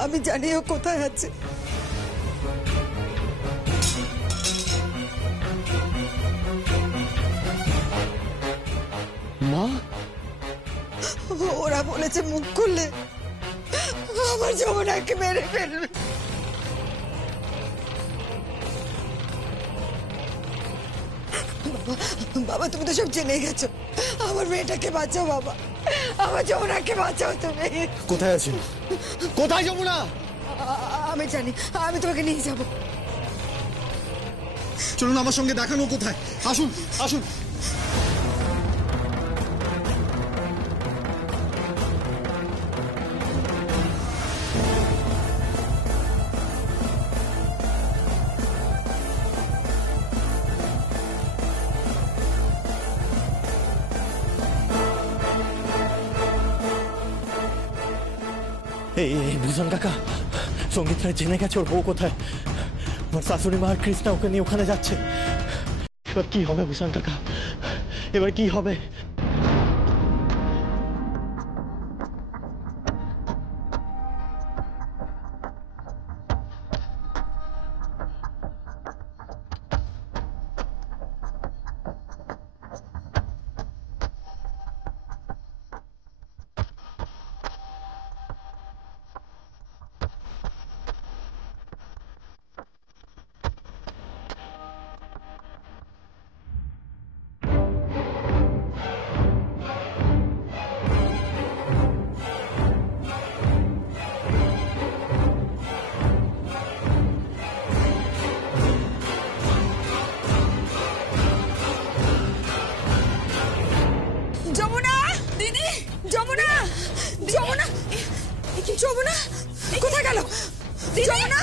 আমি জানি ও কোথায় আছে। মা, ওরা বলেছে মুখ খুললে আমার যমুনাকে মেরে ফেলবে। বাবা তুমি তো সব জেনে গেছো, আমার মেয়েটাকে বাঁচাও বাবা, আমার যমুনাকে বাঁচাও তুমি। কোথায় আছে? কোথায় যমুনা? আমি জানি, আমি তোমাকে নিয়ে যাবো। চলুন আমার সঙ্গে দেখানো কোথায়। আসুন আসুন। এই ভূষণ কাকা, সঙ্গীত রায় জেনে গেছে ওর বউ কোথায়। আমার শাশুড়ি মা আর কৃষ্ণা ওকে নিয়ে ওখানে যাচ্ছে। এবার কি হবে ভূষণ কাকা, এবার কি হবে? যমুনা দিদি, যমুনা, যমুনা, যমুনা কোথায় গেল? যমুনা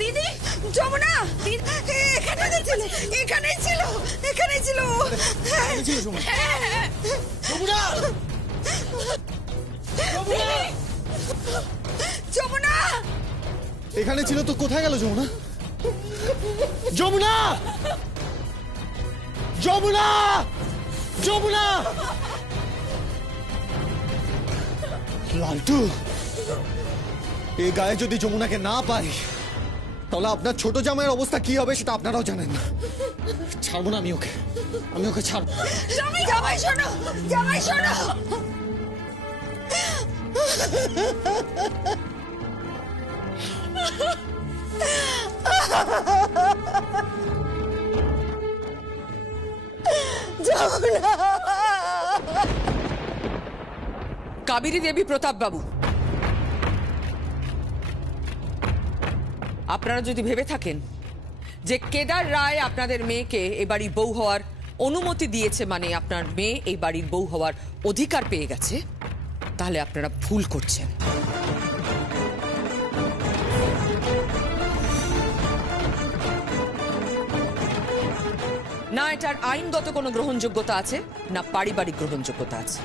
দিদি, যমুনা এখানে ছিল, এখানেই ছিল, এখানেই ছিল। যমুনা, যমুনা এখানে ছিল তো কোথায় গেল যমুনা? যমুনা, যমুনা, যমুনা! লালটু, এই গায়ে যদি যমুনাকে না পাই তাহলে আপনার ছোট জামাইয়ের অবস্থা কি হবে সেটা আপনারাও জানেন না। ছাড়বো না আমি ওকে, আমি ওকে ছাড়বো। জামাই শোনো, জামাই শোনো। কাবেরী দেবী, প্রতাপ বাবু, আপনারা যদি ভেবে থাকেন যে কেদার রায় আপনাদের মেয়েকে এ বাড়ির বউ হওয়ার অনুমতি দিয়েছে মানে আপনার মেয়ে এই বাড়ির বউ হওয়ার অধিকার পেয়ে গেছে, তাহলে আপনারা ভুল করছেন। না এটার আইনগত কোনো গ্রহণযোগ্যতা আছে, না পারিবারিক গ্রহণযোগ্যতা আছে।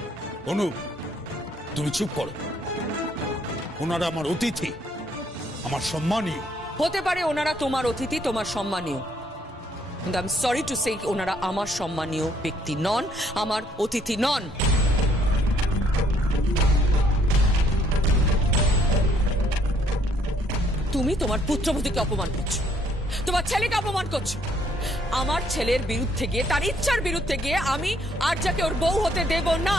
অনুপ, তুমি চুপ করো। ওনারা আমার অতিথি, আমার সম্মানীয়। হতে পারে ওনারা তোমার অতিথি, তোমার সম্মানীয়, কিন্তু I am sorry to say ওনারা আমার সম্মানীয় ব্যক্তি নন, আমার অতিথি নন। তুমি তোমার পুত্রবধূকে অপমান করছো, তোমার ছেলেকে অপমান করছো। আমার ছেলের বিরুদ্ধে গিয়ে, তার ইচ্ছার বিরুদ্ধে গিয়ে আমি আর যাকে ওর বউ হতে দেব না।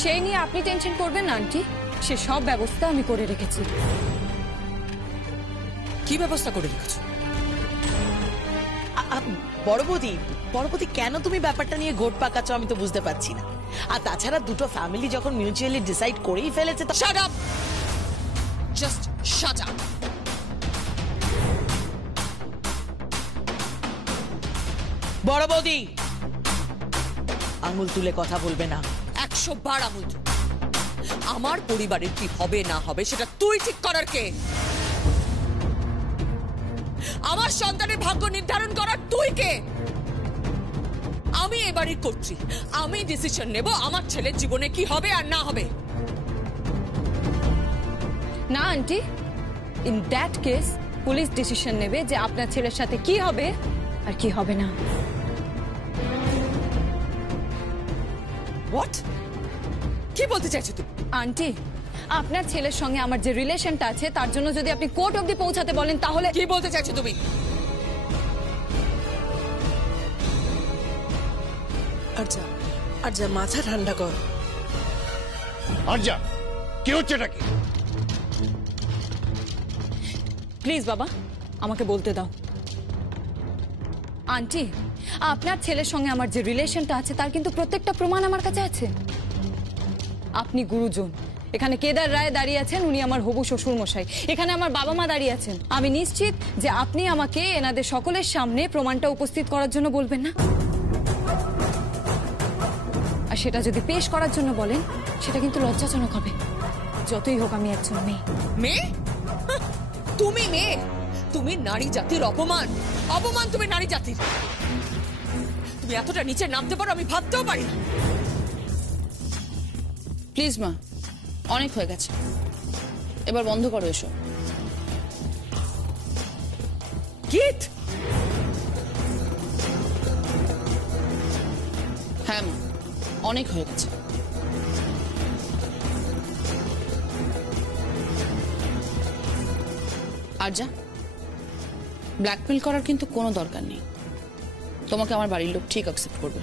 সেই নিয়ে আপনি টেনশন করবেন না আন্টি, সে সব ব্যবস্থা আমি করে রেখেছি। কি ব্যবস্থা করে রেখেছো? বড় বৌদি কেন তুমি ব্যাপারটা নিয়ে গোট পাকাচ্ছ আমি তো বুঝতে পারছি না। আর তাছাড়া দুটো ফ্যামিলি যখন মিউচুয়ালি ডিসাইড করেই ফেলেছে, shut up, just shut up. বড় বৌদি আঙুল তুলে কথা বলবে না। 100 বার আঙুল। আমার পরিবারের কি হবে না হবে সেটা তুই ঠিক করার কে? আমার সন্তানের ভাগ্য নির্ধারণ করার তুই কে? আমি এবারই করছি, আমি ডিসিশন নেব আমার ছেলের জীবনে কি হবে আর না হবে। না aunty, in that case police decision নেবে যে আপনার ছেলের সাথে কি হবে আর কি হবে না। হোয়াট? কি বলতে চাইছো তুমি? আন্টি, আপনার ছেলের সঙ্গে আমার যে রিলেশনটা আছে তার জন্য যদি আপনি কোর্ট অবধি পৌঁছাতে বলেন তাহলে কি বলতে চাইছো তুমি? আচ্ছা মাথা ঠান্ডা কর। আরজা, কি হচ্ছে এটা কি? প্লিজ বাবা, আমাকে বলতে দাও। আন্টি, আপনার ছেলের সঙ্গে আমার যে রিলেশনটা আছে তার কিন্তু প্রত্যেকটা প্রমাণ আমার কাছে আছে। আপনি গুরুজন, এখানে কেদার রায় দাঁড়িয়ে আছেন, উনি আমার হবু শ্বশুর মশাই, এখানে আমার বাবা মা দাঁড়িয়ে আছেন। আমি নিশ্চিত যে আপনি আমাকে এনাদের সকলের সামনে প্রমাণটা উপস্থিত করার জন্য বলবেন না। আর সেটা যদি পেশ করার জন্য বলেন সেটা কিন্তু লজ্জাজনক হবে। যতই হোক আমি একজন মেয়ে। মেয়ে? হাহ, তুমি মেয়ে? তুমি নারী জাতির অপমান। অপমান তুমি নারী জাতির। তুমি এতটা নিচে নামতে পারো আমি ভাবতেও পারি না। প্লিজ মা, অনেক হয়ে গেছে, এবার বন্ধ করো এসব। গীত, হ্যাঁ মা, অনেক হয়ে গেছে। আর যা, ব্ল্যাকমেল করার কিন্তু কোনো দরকার নেই। তোমাকে আমার বাড়ির লোক ঠিক অ্যাকসেপ্ট করবে।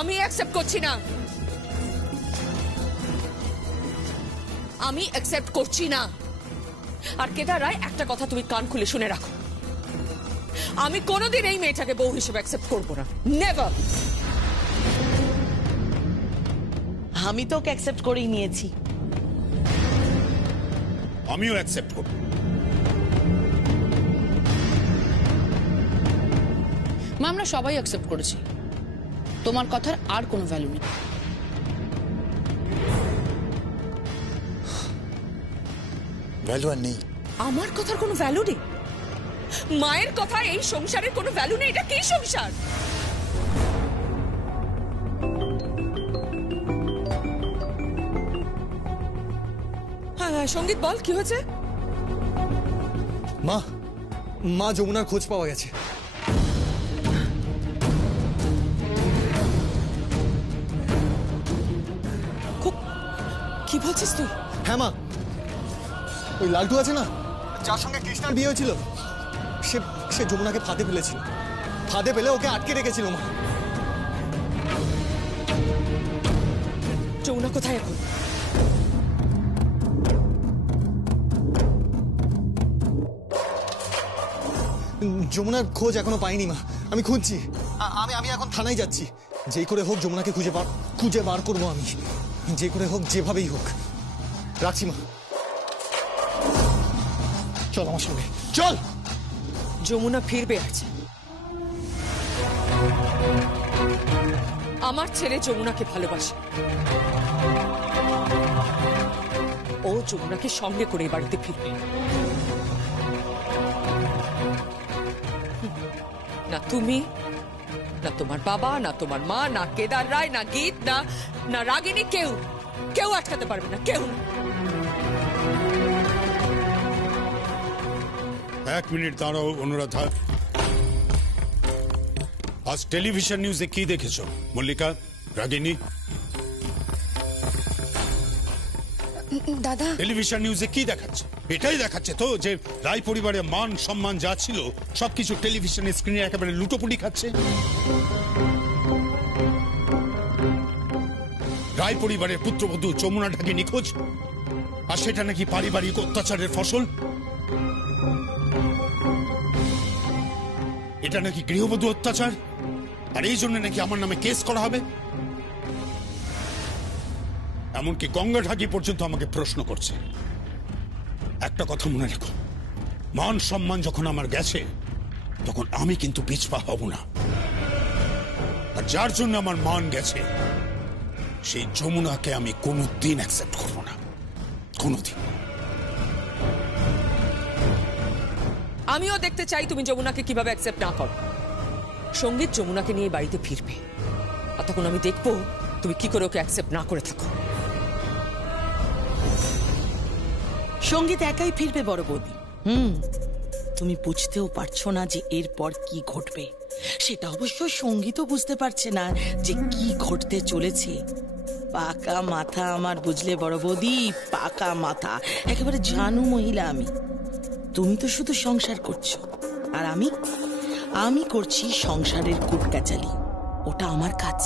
আমি অ্যাকসেপ্ট করছি না। আমি অ্যাকসেপ্ট করছি না। আর কেদার রায়, একটা কথা তুমি কান খুলে শুনে রাখো, আমি কোনোদিন এই মেয়েটাকে বউ হিসেবে অ্যাকসেপ্ট করব না। নেভার। আমি তো ওকে অ্যাকসেপ্ট করেই নিয়েছি। আমিও অ্যাকসেপ্ট করব। মা, আমরা সবাই অ্যাকসেপ্ট করেছি, তোমার কথার আর কোনো ভ্যালু নেই। ভ্যালু আর নেই? আমার কথার কোনো ভ্যালু নেই? মায়ের কথা এই সংসারের কোনো ভ্যালু নেই? এটা কি সংসার? হ্যাঁ, সঙ্গীত বল, কি হয়েছে? মা, মা যমুনার খোঁজ পাওয়া গেছে। কি বলছিস তুই? হ্যাঁ মা, ওই লালটু আছে না, যার সঙ্গে কৃষ্ণার বিয়ে হয়েছিল, সে যমুনাকে ফাঁদে ফেলেছিল। ফাঁদে ফেলে ওকে আটকে রেখেছিল মা। যমুনা কোথায় এখন? যমুনার খোঁজ এখনো পাইনি মা, আমি খুঁজছি। আমি এখন থানায় যাচ্ছি। যেই করে হোক যমুনাকে খুঁজে বার করবো আমি, যে করে হোক, যেভাবেই হোক। রাখছি মা। চল আমার সঙ্গে, চল। যমুনা ফিরবে আজ। আমার ছেলে যমুনাকে ভালোবাসে। ও যমুনাকে সঙ্গে করে বাড়িতে ফিরবে। না তুমি, না তোমার বাবা, না তোমার মা, না কেদার রায়, না গীত, না রাগিনী, কেউ আটকাতে পারবে না, কেউ না। 1 মিনিট দাঁড়াও অনুরাধা। আজ টেলিভিশন নিউজে কি দেখেছো মল্লিকা, রাগিনী? দাদা, টেলিভিশন নিউজে কি দেখাচ্ছে? এটাই দেখাচ্ছে তো যে রায় পরিবারের মান সম্মান যা ছিল সবকিছু টেলিভিশনের স্ক্রিনে একেবারে লুটোপুটি খাচ্ছে। রায় পরিবারের পুত্রবধূ যমুনা ঢাকি নিখোঁজ, আর সেটা নাকি পারিবারিক অত্যাচারের ফসল। এটা নাকি গৃহবধূ অত্যাচার, আর এই জন্য নাকি আমার নামে কেস করা হবে। এমনকি গঙ্গা ঢাকি পর্যন্ত আমাকে প্রশ্ন করছে। একটা কথা মনে রেখো, মান সম্মান যখন আমার গেছে তখন আমি কিন্তু পিছপা হব না। আর যার জন্য আমার মান গেছে সেই যমুনাকে আমি কোনোদিন অ্যাকসেপ্ট করব না, কোনোদিন। আমিও দেখতে চাই তুমি যমুনাকে কিভাবে অ্যাকসেপ্ট না করো। সঙ্গীত যমুনাকে নিয়ে বাড়িতে ফিরবে, আর তখন আমি দেখবো তুমি কি করে ওকে অ্যাকসেপ্ট না করে থাকো। সঙ্গীত একাই ফিরবে বড় বৌদি। তুমি বুঝতেও পারছো না যে এরপর কি ঘটবে। সেটা অবশ্য সঙ্গীতও বুঝতে পারছে না যে কি ঘটতে চলেছে। পাকা মাথা আমার, বুঝলে বড় বৌদি, পাকা মাথা, একেবারে জানু মহিলা আমি। তুমি তো শুধু সংসার করছো, আর আমি করছি সংসারের কুটকাচালি। ওটা আমার কাজ।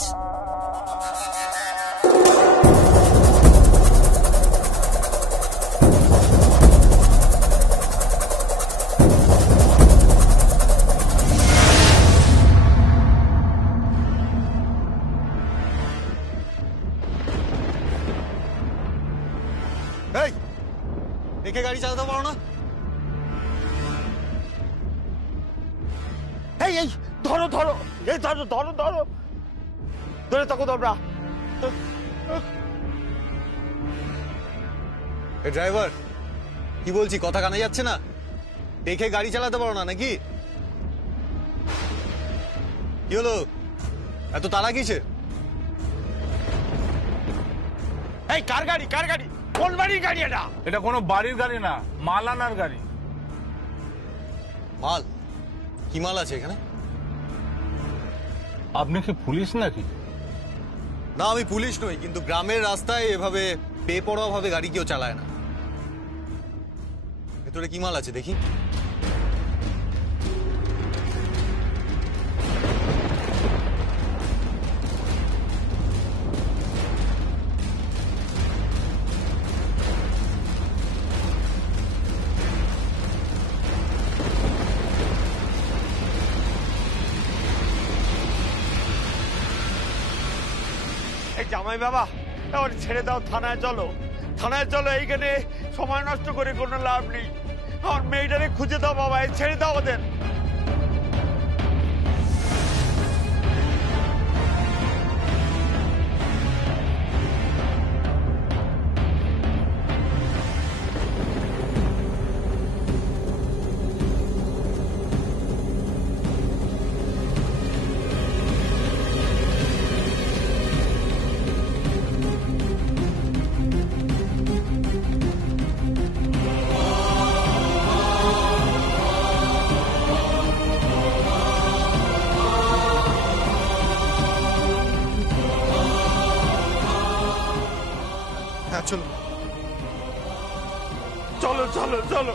এই দেখে গাড়ি চালাতে পারো না? এই এই ধরো ধরো, এই ধরো ধরো ধরো, ধরে থাকো তোমরা। ড্রাইভার, কি বলছি কথা কানে যাচ্ছে না? দেখে গাড়ি চালাতে পারো না নাকি? কি হলো, এত তাড়া কিসের? এই কার গাড়ি, কার গাড়ি, কোন বাড়ির গাড়ি এটা? এটা কোনো বাড়ির গাড়ি না, মাল আনার গাড়ি। মাল? কি মাল আছে এখানে? আপনি কি পুলিশ নাকি? না, আমি পুলিশ নই, কিন্তু গ্রামের রাস্তায় এভাবে বেপরোয়া ভাবে গাড়ি কেউ চালায় না। ভেতরে কি মাল আছে দেখি। এই জামাই বাবা, এবার ছেড়ে দাও, থানায় চলো, থানায় চলো। এইখানে সময় নষ্ট করে কোনো লাভ নেই। আমার মেয়েটারে খুঁজে দাও বাবা, ছেড়ে দাও ওদের। চলো চলো চলো চলো।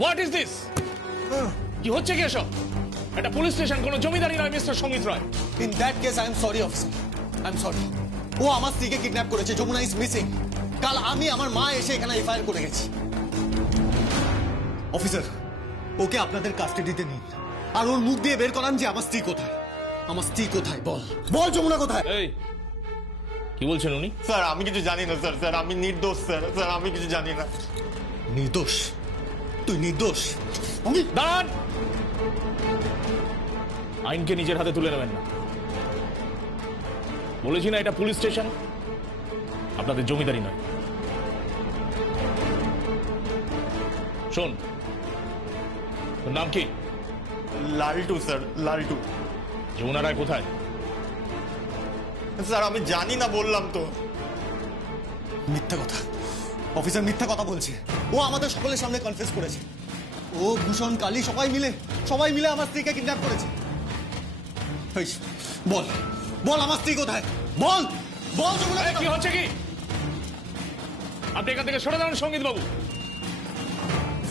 What is this? কি হচ্ছে কি এসব? এটা পুলিশ স্টেশন, কোনো জমিদারি নয় mister Sangeet Roy. In that case I am sorry officer, I am sorry. ও আমার স্ত্রীকে কিডন্যাপ করেছে, যমুনা ইজ মিসিং। কাল আমি আমার মা এসে এখানে এফআইআর করে গেছি। অফিসার, ওকে আপনাদের কাস্টাডিতে নিন, আর ওর মুখ দিয়ে বের করান যে আমার স্ত্রী কোথায়। আমার স্ত্রী কোথায় বল, বল যমুনা কোথায়? এই কি বলছেন উনি? স্যার আমি কিছু জানি না স্যার, স্যার আমি নির্দোষ স্যার, স্যার আমি কিছু জানি না। নির্দোষ? তুই নির্দোষ? দাঁড়ান, আইনকে নিজের হাতে তুলে নেবেন না। বলেছি না এটা পুলিশ স্টেশন, আপনাদের জমিদারি নয়। শোন, তোর নাম কি? লালটু স্যার, লালটু। যমুনা রায় কোথায়? স্যার আমি জানি না, বললাম তো। মিথ্যা কথা অফিসার, মিথ্যা কথা বলছে। ও আমাদের সকলের সামনে কনফেস করেছে। ও ভূষণ, কালী সবাই মিলে আমার স্ত্রীকে কিডন্যাপ করেছে। বল বল আমার স্ত্রী কোথায়? বল বল যমুনা। কি হচ্ছে কি? আপনি এখান থেকে সরে দাঁড়ান সঙ্গীত বাবু।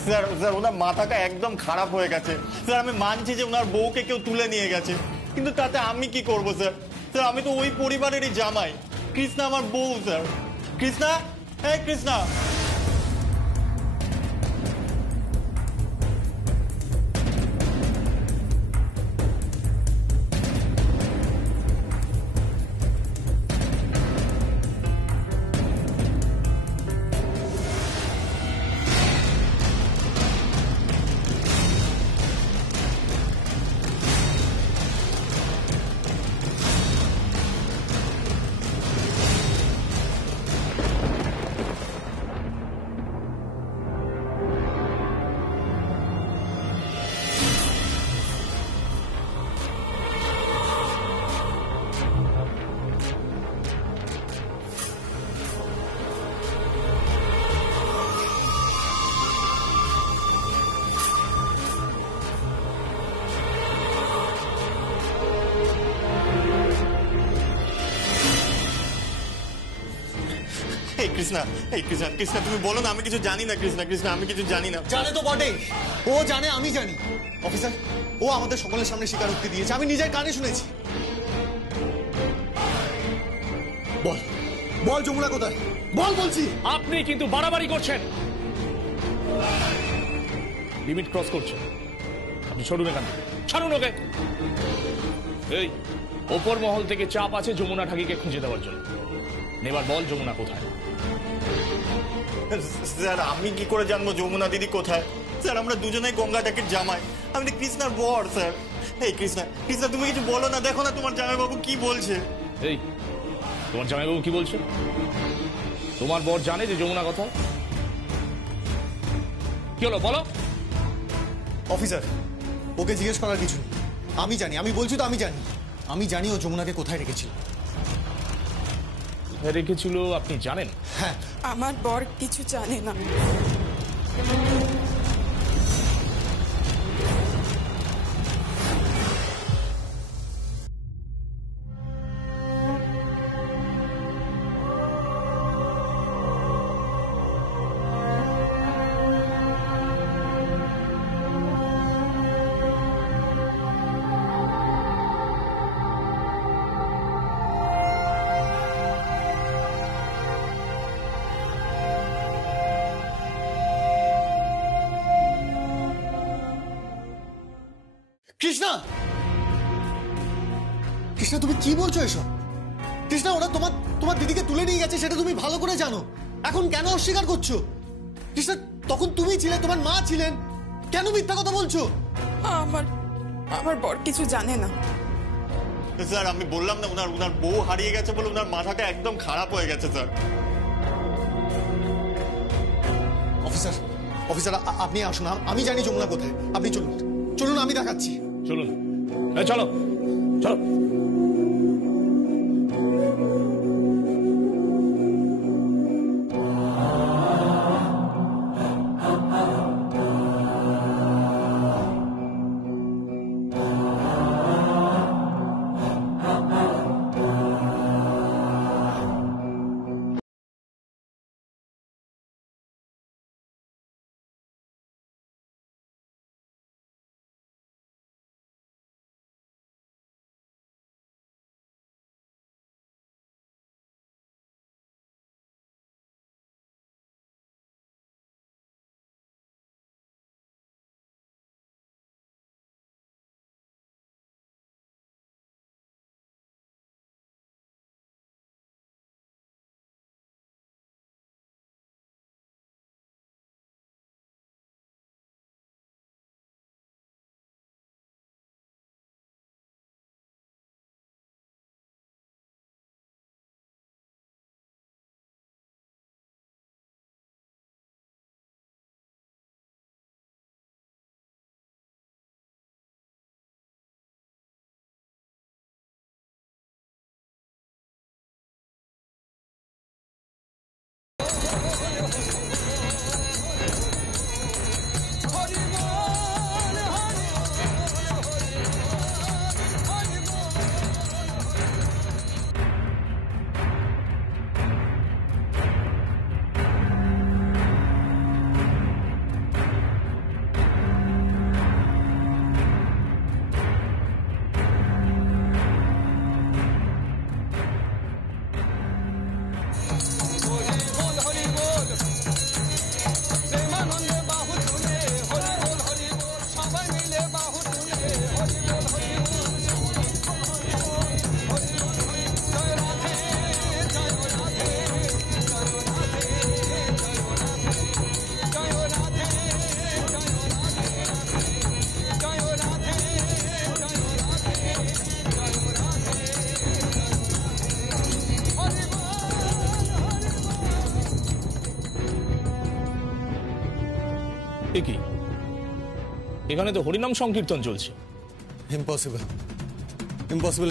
স্যার স্যার ওনার মাথাটা একদম খারাপ হয়ে গেছে স্যার। আমি মানছি যে ওনার বউকে কেউ তুলে নিয়ে গেছে, কিন্তু তাতে আমি কি করব স্যার? স্যার আমি তো ওই পরিবারেরই জামাই। কৃষ্ণা আমার বউ স্যার। কৃষ্ণা, এই কৃষ্ণা। কৃষ্ণা, এই কৃষ্ণা, কৃষ্ণা তুমি বলো না, আমি কিছু জানি না কৃষ্ণা, কৃষ্ণা আমি কিছু জানি না। জানে তো বটেই, ও জানে আমি জানি। অফিসার, ও আমাদের সকলের সামনে স্বীকারোক্তি দিয়েছে, আমি নিজের কানে শুনেছি। বল বল যমুনা কোথায়, বল বলছি। আপনি কিন্তু বাড়াবাড়ি করছেন, লিমিট ক্রস করছেন। আপনি সরুন এখানে, ছাড়ুন ওকে। এই ওপর মহল থেকে চাপ আছে যমুনা ঠাকিকে খুঁজে দেওয়ার জন্য। এবার বল যমুনা কোথায়? স্যার আমি কি করে জানবো যমুনা দিদি কোথায়? স্যার আমরা দুজনেই গঙ্গা ঠাকির জামাই, আমি তো কৃষ্ণার বর স্যার। এই কৃষ্ণা, কৃষ্ণা তুমি কিছু বলো না, দেখো না তোমার জামাইবাবু কি বলছে। এই তোমার জামাইবাবু কি বলছে? তোমার বর জানে যে যমুনা কোথায়? কি হলো বলো। অফিসার, ওকে জিজ্ঞেস করার কিছু নেই, আমি জানি, আমি বলছি তো আমি জানি, আমি জানি ও যমুনাকে কোথায় রেখেছিল। রেখেছিল আপনি জানেন? হ্যাঁ। আমার বর কিছু জানে না। কৃষ্ণা, কৃষ্ণা তুমি কি বলছো এসব? কৃষ্ণা, ওরা তোমার দিদিকে তুলে নিয়ে গেছে, সেটা তুমি ভালো করে জানো, এখন কেন অস্বীকার করছো? কৃষ্ণা, তখন তুমি ছিলে, তোমার মা ছিলেন, কেন মিথ্যা কথা বলছো? আমার বর কিছু জানে না। স্যার আমি বললাম না, ওনার বউ হারিয়ে গেছে বলে ওনার মাথাটা একদম খারাপ হয়ে গেছে স্যার। অফিসার, অফিসার আপনি আসুন, আমি জানি যমুনা কোথায়, আপনি চলুন, চলুন আমি দেখাচ্ছি। চলুন, চলো চলো। কি এখানে তো হরিনাম সংকীর্তন চলছে। ইম্পসিবল, ইম্পসিবল,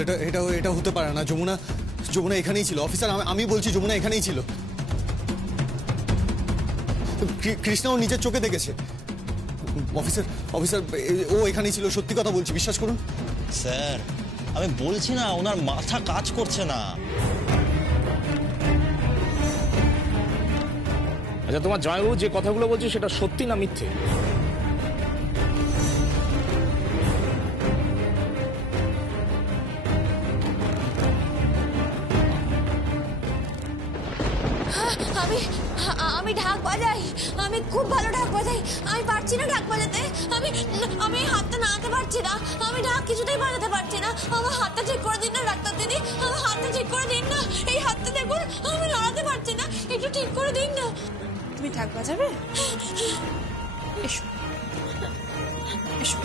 এটা হতে পারে না। যমুনা এখানেই ছিল অফিসার, আমি বলছি যমুনা এখানেই ছিল। কৃষ্ণা ও নিজের চোখে দেখেছে। অফিসার ও এখানেই ছিল, সত্যি কথা বলছি, বিশ্বাস করুন। স্যার আমি বলছি না, ওনার মাথা কাজ করছে না। আচ্ছা, তোমার জামাইবাবু যে কথাগুলো বলছে সেটা সত্যি না মিথ্যে? আমি আমি ঢাক বাজাই, আমি খুব ভালো ঢাক বাজাই। আমি পারছি না ঢাক বাজাতে, আমি আমি হাতটা নাড়াতে পারছি না, আমি ঢাক কিছুতেই বাজাতে পারছি না। আমার হাতটা ঠিক করে দিন না ডাক্তার দিদি, আমার হাতটা ঠিক করে দিন না। এই হাতটা দেখুন, আমি নাড়াতে পারছি না, একটু ঠিক করে দিন না। তুমি ঢাক বাজাবে? এসো এসো।